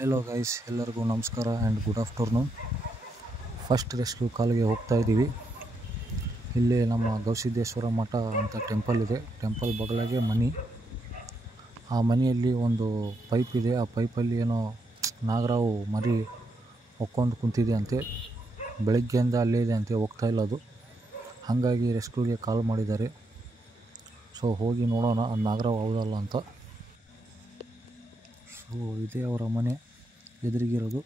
Hello guys, ಎಲ್ಲರಿಗೂ ನಮಸ್ಕಾರ and good afternoon. First rescue ಕಾಲ್ಗೆ ಹೋಗ್ತಾ ಇದ್ದೀವಿ. ಇಲ್ಲಿ ನಮ್ಮ ಗವಿಸಿದ್ದೇಶ್ವರ ಮಠ ಅಂತ ಟೆಂಪಲ್ ಇದೆ. ಟೆಂಪಲ್ ಬಗಲಾಗೆ ಮನೆ. ಆ ಮನೆಯಲ್ಲಿ ಒಂದು ಪೈಪ್ ಇದೆ. ಆ ಪೈಪಲ್ಲಿ ಏನೋ ನಾಗರಾವು ಮರಿ ಹೊಕ್ಕೊಂಡು ಕುಂತಿದೆ ಅಂತೆ. ಬೆಳಗ್ಗೆಯಿಂದ ಅಲ್ಲೇ ಇದೆ ಅಂತೆ, ಹೋಗ್ತಾ ಇಲ್ಲ ಅದು. ಹಾಗಾಗಿ ರೆಸ್ಕ್ಯೂಗೆ ಕಾಲ್ ಮಾಡಿದ್ದಾರೆ. ಸೊ ಹೋಗಿ ನೋಡೋಣ ಅದು ನಾಗರಾವು ಹೌದಲ್ಲ ಅಂತ. ಸೊ ಇದೇ ಅವರ ಮನೆ ಎದುರಿಗಿರೋದು.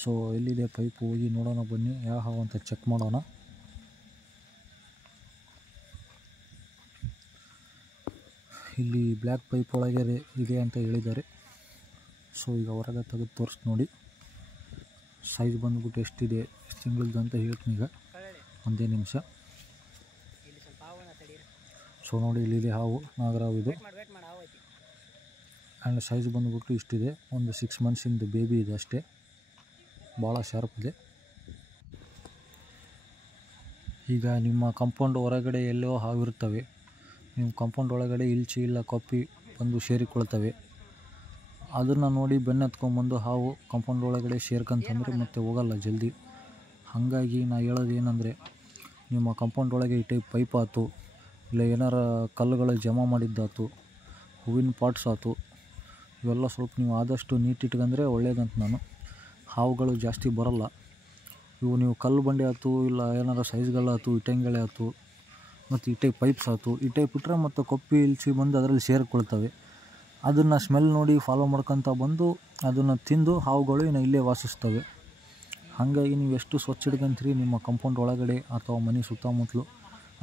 ಸೊ ಎಲ್ಲಿದೆ ಪೈಪ್, ಹೋಗಿ ನೋಡೋಣ ಬನ್ನಿ, ಯಾವ ಅಂತ ಚೆಕ್ ಮಾಡೋಣ. ಇಲ್ಲಿ ಬ್ಲ್ಯಾಕ್ ಪೈಪ್ ಒಳಗೆ ಇದೆ ಅಂತ ಹೇಳಿದ್ದಾರೆ. ಸೊ ಈಗ ಹೊರಗೆ ತೆಗೆದು ತೋರಿಸಿ ನೋಡಿ. ಸೈಜ್ ಬಂದ್ಬಿಟ್ಟು ಎಷ್ಟಿದೆ, ಎಷ್ಟು ತಿಂಗಳದ್ದು ಅಂತ ಹೇಳ್ತೀನಿ ಈಗ, ಒಂದೇ ನಿಮಿಷ. ಸೊ ನೋಡಿ, ಇಲ್ಲಿದೆ ಹಾವು, ನಾಗರಾವು ಇದು. ಆ್ಯಂಡ್ ಸೈಜ್ ಬಂದುಬಿಟ್ಟು ಇಷ್ಟಿದೆ. ಒಂದು 6 ಮಂತ್ಸಿಂದು ಬೇಬಿ ಇದೆ ಅಷ್ಟೇ. ಭಾಳ ಶಾರ್ಪ್ ಇದೆ. ಈಗ ನಿಮ್ಮ ಕಾಂಪೌಂಡ್ ಹೊರಗಡೆ ಎಲ್ಲೋ ಹಾವಿರ್ತವೆ. ನಿಮ್ಮ ಕಾಂಪೌಂಡ್ ಒಳಗಡೆ ಇಲ್ಚಿ ಇಲ್ಲ ಕೊಪ್ಪಿ ಬಂದು ಸೇರಿಕೊಳ್ತವೆ. ಅದನ್ನು ನೋಡಿ ಬೆನ್ನತ್ಕೊಂಡ್ಬಂದು ಹಾವು ಕಾಂಪೌಂಡ್ ಒಳಗಡೆ ಸೇರ್ಕೊಂತಂದರೆ ಮತ್ತೆ ಹೋಗಲ್ಲ ಜಲ್ದಿ. ಹಾಗಾಗಿ ನಾ ಹೇಳೋದು ಏನಂದರೆ, ನಿಮ್ಮ ಕಾಂಪೌಂಡ್ ಒಳಗೆ ಈ ಟೈಪ್ ಪೈಪ್ ಆಯ್ತು, ಇಲ್ಲ ಏನಾರ ಕಲ್ಲುಗಳು ಜಮಾ ಮಾಡಿದ್ದಾಯ್ತು, ಹೂವಿನ ಪಾಟ್ಸ್ ಆಯ್ತು, ಇವೆಲ್ಲ ಸ್ವಲ್ಪ ನೀವು ಆದಷ್ಟು ನೀಟ್ ಇಟ್ಕೊಂಡ್ರೆ ಒಳ್ಳೇದಂತ ನಾನು. ಹಾವುಗಳು ಜಾಸ್ತಿ ಬರೋಲ್ಲ. ಇವು ನೀವು ಕಲ್ಲು ಬಂಡೆ ಆಯ್ತು, ಇಲ್ಲ ಏನಾರು ಸೈಜ್ಗಳಾಯ್ತು, ಇಟ್ಟಂಗೆಳೆ ಆಯ್ತು, ಮತ್ತು ಈ ಟೈಪ್ ಪೈಪ್ಸ್ ಆಯ್ತು, ಈ ಟೈಪ್ ಇಟ್ಟರೆ ಮತ್ತು ಕೊಪ್ಪಿ ಇಲ್ಸಿ ಬಂದು ಅದರಲ್ಲಿ ಸೇರಿಕೊಳ್ತವೆ. ಅದನ್ನು ಸ್ಮೆಲ್ ನೋಡಿ ಫಾಲೋ ಮಾಡ್ಕೊತ ಬಂದು ಅದನ್ನು ತಿಂದು ಹಾವುಗಳು ಇನ್ನು ಇಲ್ಲೇ ವಾಸಿಸ್ತವೆ. ಹಾಗಾಗಿ ನೀವು ಎಷ್ಟು ಸ್ವಚ್ಛ ಇಟ್ಕೊಂತೀರಿ ನಿಮ್ಮ ಕಾಂಪೌಂಡ್ ಒಳಗಡೆ ಅಥವಾ ಮನೆ ಸುತ್ತಮುತ್ತಲು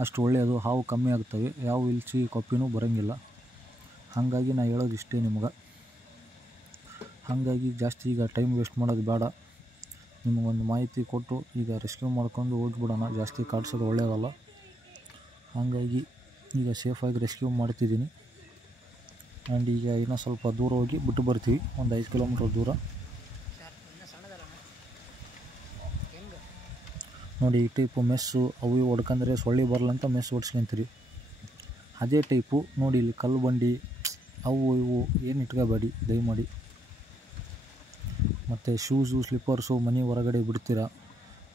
ಅಷ್ಟು ಒಳ್ಳೆಯದು. ಹಾವು ಕಮ್ಮಿ ಆಗ್ತವೆ, ಯಾವ ಇಲ್ಚಿ ಕೊಪ್ಪಿನೂ ಬರೋಂಗಿಲ್ಲ. ಹಾಗಾಗಿ ನಾನು ಹೇಳೋದು ಇಷ್ಟೇ ನಿಮ್ಗೆ. ಹಾಗಾಗಿ ಜಾಸ್ತಿ ಈಗ ಟೈಮ್ ವೇಸ್ಟ್ ಮಾಡೋದು ಬೇಡ. ನಿಮಗೊಂದು ಮಾಹಿತಿ ಕೊಟ್ಟು ಈಗ ರೆಸ್ಕ್ಯೂ ಮಾಡ್ಕೊಂಡು ಹೋಗಿಬಿಡೋಣ. ಜಾಸ್ತಿ ಕಾಡ್ಸೋದು ಒಳ್ಳೆಯದಲ್ಲ. ಹಾಗಾಗಿ ಈಗ ಸೇಫಾಗಿ ರೆಸ್ಕ್ಯೂ ಮಾಡ್ತಿದ್ದೀನಿ. ಆ್ಯಂಡ್ ಈಗ ಇನ್ನೂ ಸ್ವಲ್ಪ ದೂರ ಹೋಗಿ ಬಿಟ್ಟು ಬರ್ತೀವಿ, ಒಂದು 5 ಕಿಲೋಮೀಟ್ರ್ ದೂರ. ನೋಡಿ, ಈ ಟೈಪು ಮೆಸ್ಸು ಅವು ಇವು ಹೊಡ್ಕಂದ್ರೆ ಸೊಳ್ಳೆ ಬರಲ್ಲ ಅಂತ ಮೆಸ್ ಹೊಡ್ಸ್ಕೊಂತೀರಿ. ಅದೇ ಟೈಪು ನೋಡಿ, ಇಲ್ಲಿ ಕಲ್ಲು ಬಂಡಿ ಅವು ಇವು ಏನು ಇಟ್ಕೋಬೇಡಿ ದಯಮಾಡಿ. ಮತ್ತು ಶೂಸು ಸ್ಲಿಪ್ಪರ್ಸು ಮನೆ ಹೊರಗಡೆ ಬಿಡ್ತೀರಾ,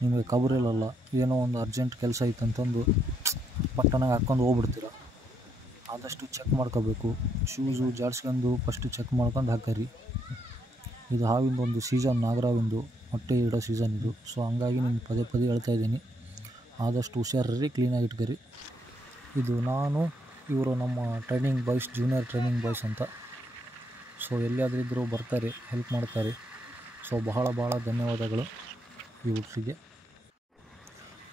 ನಿಮಗೆ ಕಬರಿಲ್ಲಲ್ಲ, ಏನೋ ಒಂದು ಅರ್ಜೆಂಟ್ ಕೆಲಸ ಐತಂತಂದು ಪಟ್ಟಣಾಗ ಹಾಕ್ಕೊಂಡು ಹೋಗ್ಬಿಡ್ತೀರ. ಆದಷ್ಟು ಚೆಕ್ ಮಾಡ್ಕೋಬೇಕು. ಶೂಸು ಜಾಡ್ಸ್ಕೊಂಡು ಫಸ್ಟು ಚೆಕ್ ಮಾಡ್ಕೊಂಡು ಹಾಕರಿ. ಇದು ಹಾವಿಂದು ಒಂದು ಸೀಸನ್, ನಾಗರಾವಿಂದು ಮೊಟ್ಟೆ ಇಡೋ ಸೀಸನ್ ಇದು. ಸೊ ಹಂಗಾಗಿ ನಿಮ್ಗೆ ಪದೇ ಪದೇ ಹೇಳ್ತಾಯಿದ್ದೀನಿ, ಆದಷ್ಟು ಹುಷಾರ್ರಿ, ಕ್ಲೀನಾಗಿ ಇಟ್ಕರಿ. ಇದು ನಾನು, ಇವರು ನಮ್ಮ training boys, junior training boys ಅಂತ. ಸೊ ಎಲ್ಲಿಯಾದ್ರಿದ್ದರೂ ಬರ್ತಾರೆ, ಹೆಲ್ಪ್ ಮಾಡ್ತಾರೆ. ಸೊ ಬಹಳ ಧನ್ಯವಾದಗಳು ಈ ಹುಡುಗಿಗೆ.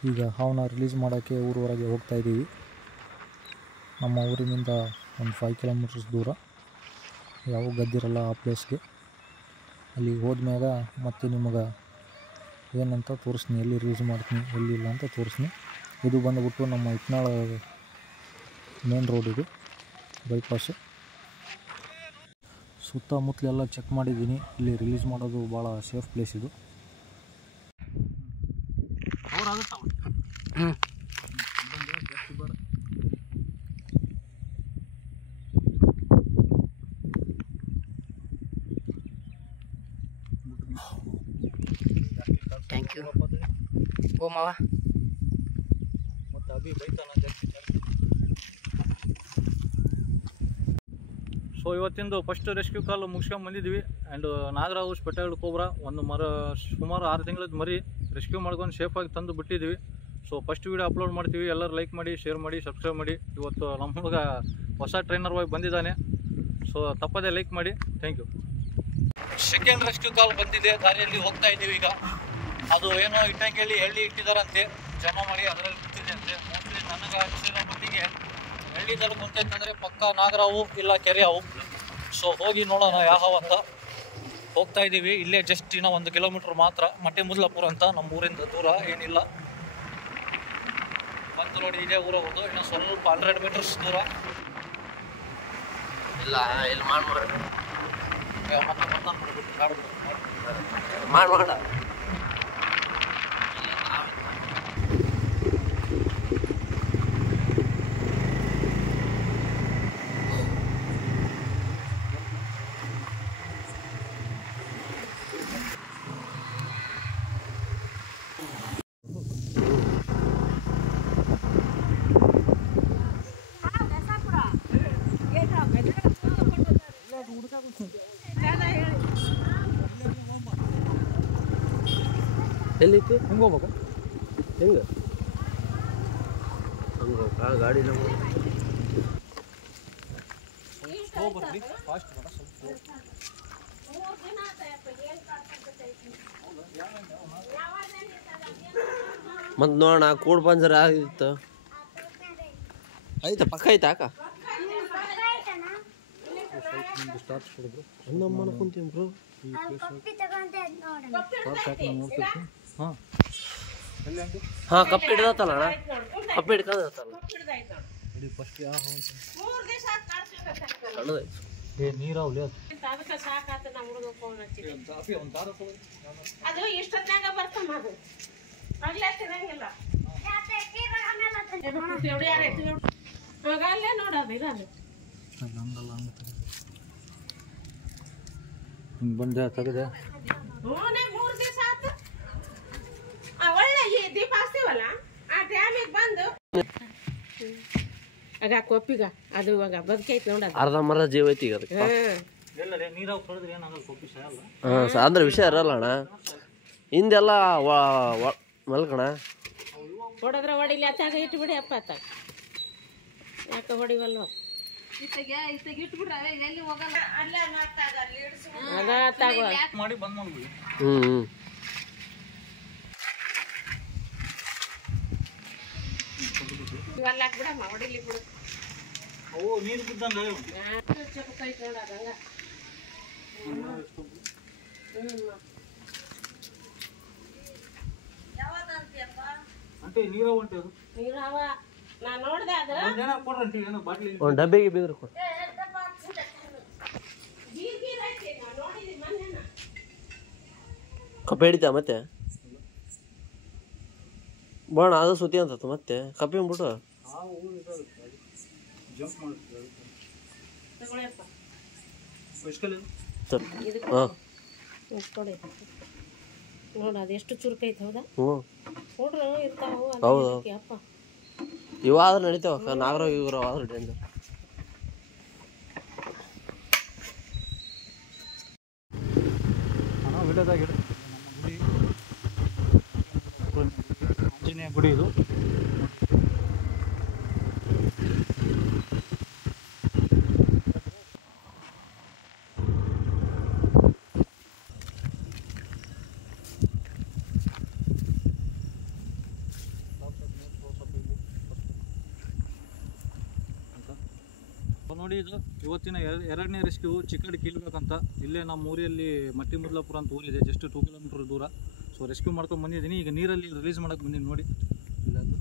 ಈಗ ಹಾವನ್ನ ರಿಲೀಸ್ ಮಾಡೋಕ್ಕೆ ಊರು ಹೊರಗೆ ಹೋಗ್ತಾಯಿದ್ದೀವಿ. ನಮ್ಮ ಊರಿನಿಂದ ಒಂದು 5 ಕಿಲೋಮೀಟರ್ಸ್ ದೂರ, ಯಾವ ಗದ್ದಿರಲ್ಲ ಆ ಪ್ಲೇಸ್ಗೆ. ಅಲ್ಲಿ ಹೋದ್ಮ್ಯಾಗ ಮತ್ತೆ ನಿಮಗೆ ಏನಂತ ತೋರಿಸ್ತೀನಿ, ಎಲ್ಲಿ ರಿಲೀಸ್ ಮಾಡ್ತೀನಿ ಎಲ್ಲಿಲ್ಲ ಅಂತ ತೋರಿಸ್ತೀನಿ. ಇದು ಬಂದುಬಿಟ್ಟು ನಮ್ಮ ಇಟ್ನಾಳ ಮೇನ್ ರೋಡ್, ಇದು ಬೈಪಾಸು. ಸುತ್ತಮುತ್ತಲೆಲ್ಲ ಚೆಕ್ ಮಾಡಿದ್ದೀನಿ, ಇಲ್ಲಿ ರಿಲೀಸ್ ಮಾಡೋದು ಭಾಳ ಸೇಫ್ ಪ್ಲೇಸ್ ಇದು. ಥ್ಯಾಂಕ್ ಯು ಓ ಮಾವ. ಮತ್ತು ಅಭಿ ಬೈತಾನ ಜಾಸ್ತಿ. ಸೊ ಇವತ್ತಿಂದು ಫಸ್ಟ್ ರೆಸ್ಕ್ಯೂ ಕಾಲ್ ಮುಗಿಸ್ಕೊಂಡು ಬಂದಿದ್ವಿ. ಆ್ಯಂಡ್ ನಾಗರಾವು ಸ್ಪೆಟಲ್ ಕೋಬ್ರಾ ಒಂದು ಸುಮಾರು 6 ತಿಂಗಳದ ಮರಿ ರೆಸ್ಕ್ಯೂ ಮಾಡ್ಕೊಂಡು ಸೇಫಾಗಿ ತಂದು ಬಿಟ್ಟಿದ್ವಿ. ಸೊ ಫಸ್ಟ್ ವೀಡಿಯೋ ಅಪ್ಲೋಡ್ ಮಾಡ್ತೀವಿ, ಎಲ್ಲರೂ ಲೈಕ್ ಮಾಡಿ, ಶೇರ್ ಮಾಡಿ, ಸಬ್ಸ್ಕ್ರೈಬ್ ಮಾಡಿ. ಇವತ್ತು ನಮ್ಮ ಹುಡುಗ ಹೊಸ ಟ್ರೈನರ್ ಆಗಿ ಬಂದಿದ್ದಾನೆ. ಸೊ ತಪ್ಪದೇ ಲೈಕ್ ಮಾಡಿ. Thank you. Second rescue call ಬಂದಿದೆ, ದಾರಿಯಲ್ಲಿ ಹೋಗ್ತಾ ಇದ್ದೀವಿ. ಈಗ ಅದು ಏನೋ ಇಟ್ಟಂಗೆಲ್ಲಿ ಎಳ್ಳಿ ಇಟ್ಟಿದ್ದಾರಂತೆ, ಜಮಾ ಮಾಡಿ ಅದರಲ್ಲಿ ಬಿಟ್ಟಿದೆ ಅಂತೆ. ಮೋಸ್ಟ್ಲಿ ನನಗೆ ಅನಿಸಿರೋ ಮಟ್ಟಿಗೆ ಎಳ್ಳಿದಲ್ಲಿ ಕುಂತೈತಂದರೆ ಪಕ್ಕ ನಾಗರಾವು ಇಲ್ಲ ಕೆರೆ ಹಾವು. ಸೊ ಹೋಗಿ ನೋಡೋಣ ಯಾವ ಅಂತ ಹೋಗ್ತಾ ಇದ್ದೀವಿ. ಇಲ್ಲೇ ಜಸ್ಟ್ ಇನ್ನೂ 1 ಕಿಲೋಮೀಟ್ರ್ ಮಾತ್ರ, ಮಟ್ಟೆಮುದ್ಲಾಪುರ ಅಂತ, ನಮ್ಮ ಊರಿಂದ ದೂರ ಏನಿಲ್ಲ. ಬಂತು ನೋಡಿ, ಇದೇ ಊರವ್ರದ್ದು. ಇನ್ನೂ ಸ್ವಲ್ಪ 100 ಮೀಟರ್ಸ್ ದೂರ. ಇಲ್ಲ ಇಲ್ಲಿ ಮಾಡ್ಬಿಡ್ರಿ, ಮತ್ತೆ ಬರ್ತಾನೆ ಕಾಡು ಮಾಡೋಣ. ಎಲ್ಲೈತಿ ಹೆಂಗೆ ಹೋಗ್ಬೇಕು? ಹೆಂಗೆ ಹಂಗೆ ಗಾಡಿ ನಮ್ಮ ಬರ್ರಿ ಫಾಸ್ಟ್ ಬೇಡ ಸ್ವಲ್ಪ ಮತ್ತು ನೋಡೋಣ ಕೂಡ್ ಬಂದ್ರೆ ಆಗಿತ್ತು ಆಯ್ತಾ ಪಕ್ಕ ಆಯ್ತಾ ಅಕ್ಕ ಸ್ಟಾರ್ಟ್ ಕೊಡಿದ್ರು ನಮ್ಮ ಕುಂತೀವಿ ಬ್ರೋ ಹಾಂ ಎಲ್ಲಿ ಅಂಗಡಿ ಹಾಂ ಕಪ್ಪು ಹಿಡ್ದತ್ತಲ್ಲ ಅಣ್ಣ ಕಪ್ಪು ಹಿಡ್ಕೊಂಡತ್ತಲ್ಲ ಇಲ್ಲಿ ಫಸ್ಟ್ ಯಾವ ಸಣ್ಣದಾಯ್ತು ಏ ನೀರಾವಲಿ ಅದು ಅದಕ್ಕೆ ಸಾಕಾತ ನಮ್ಮ ಹುಡುಗ ಫೋನ್ ಹಚ್ಚಿ ಕಾಫಿ ಒಂದು ತಾರ ಅದು ಇಷ್ಟೊತ್ತಾಗ ಬರ್ತಮ್ಮ ಅದು ಆಗ್ಲೇ ತಿನ್ನಂಗಿಲ್ಲ ಅಲ್ಲೇ ನೋಡೋದು ಇರೋದು ಹಂಗಲ್ಲ ಹಂಗೆ ತೆಗೆದು ಹಿಂಗೆ ಬಂದೆ ತೆಗೆದೆ ಹ್ಞೂ 3 ದಿವಸ ಆಯ್ತು ಒಳ್ಳೆ ಈ ದೀಪ ಹಚ್ತೀವಲ್ಲ ಆ ಡ್ಯಾಮಿಗೆ ಬಂದು ಆಗ ಕೊಪ್ಪಿಗ ಅದು ಇವಾಗ ಬದುಕೈತಿ ನೋಡೋದು ಅರ್ಧ ಮರ ಜೀವ ಐತಿ ಈಗ ಅದಕ್ಕೆ ಎಲ್ಲರೇ ನೀರಾಗಿ ತೊಳೆದ್ರೆ ಏನಾಗಲ್ಲ ಕೊಪ್ಪಿ ಸಾಯಲ್ಲ ಹಾಂ ಅಂದ್ರೆ ವಿಷಯ ಇರಲ್ಲ ಅಣ್ಣ ಹಿಂದೆಲ್ಲ ಮಲ್ಕಣ ಹೊಡೆದ್ರೆ ಹೊಡಿಲಿ ಅತ್ತಾಗ ಇಟ್ಬಿಡಿ ಅಪ್ಪ ಅತ್ತಾಗ ಯಾಕೆ ಹೊಡಿವಲ್ವ ಅದ ಅತ್ತಾಗ ಮಾಡಿ ಬಂದ್ ಮಾಡ್ಬಿಡಿ ಹ್ಞೂ ಇವೆಲ್ಲ ಹಾಕ್ಬಿಡಮ್ಮ ಹೊಡಿಲಿ ಬಿಡು ಅವು ನೀರು ಬಿದ್ದಂಗೆ ಚಪ್ಪಕೈತಿ ನೋಡೋದಂಗ ಅಂಟೆ ನೀರ ಹೊಂಟೆ ಅದು ನೀರಾವ ನಾ ನೋಡ್ದೆ ಅದು ಏನೋ ಕೊಡ್ರಿ ಅಂಟಿ ಏನೋ ಬಾಟ್ಲಿ ಒಂದು ಡಬ್ಬಿಗೆ ಬಿದ್ರು ಕೊಡು ನೋಡಿದ್ವಿ ಮೊನ್ನೆ ಕಪ್ಪೆ ಹಿಡಿತಾ ಮತ್ತೆ ಬಣ್ಣ ಅದು ಸುದ್ದಿ ಅಂತ ಮತ್ತೆ ಕಪ್ಪೆ ಅಂದ್ಬಿಟ್ಟು ಹಾವು ಜಂಪ್ ಮಾಡ್ತಾರೆ ತಗೊಳಪ್ಪ ಎಷ್ಕಲ್ಲ ಹಾಂ ಕೊಡಿ ನೋಡು ಅದು ಎಷ್ಟು ಚುರುಕೈತೆ ಹೌದಾ ಹ್ಞೂ ಹುಡ್ರು ಇರ್ತಾವು ಹೌದು ಅಪ್ಪ ಇವಾದ್ರೆ ನಡೀತಾವ ನಾಗರ ಇವ್ರು ಆದ್ರೆ ಡೇಂಜರ್ ನಾನು ವಿಡಿಯೋದಾಗ ಇಡು ನಮ್ಮ ಗುಡಿ ಆಂಜನೇಯ ಗುಡಿ ಇದು ನೋಡಿ ಇದು ಇವತ್ತಿನ ಎರಡನೇ ರೆಸ್ಕ್ಯೂ ಚಿಕ್ಕಡಿ ಕೀಳ್ಬೇಕಂತ ಇಲ್ಲೇ ನಮ್ಮ ಊರಲ್ಲಿ ಮಟ್ಟಿಮುದ್ಲಾಪುರ ಅಂತ ಊರಿದೆ ಜಸ್ಟ್ 2 ಕಿಲೋಮೀಟರ್ ದೂರ ಸೊ ರೆಸ್ಕ್ಯೂ ಮಾಡ್ಕೊಂಡು ಬಂದಿದ್ದೀನಿ ಈಗ ನೀರಲ್ಲಿ ರಿಲೀಸ್ ಮಾಡೋಕೆ ಬಂದೀನಿ ನೋಡಿ ಇಲ್ಲ ಅದು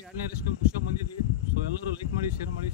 ಎರಡನೇ ರೆಸ್ಕ್ಯೂ ಮುಗಿಸ್ಕೊಂಡು ಬಂದಿದ್ದೀವಿ ಸೊ ಎಲ್ಲರೂ ಲೈಕ್ ಮಾಡಿ ಶೇರ್ ಮಾಡಿ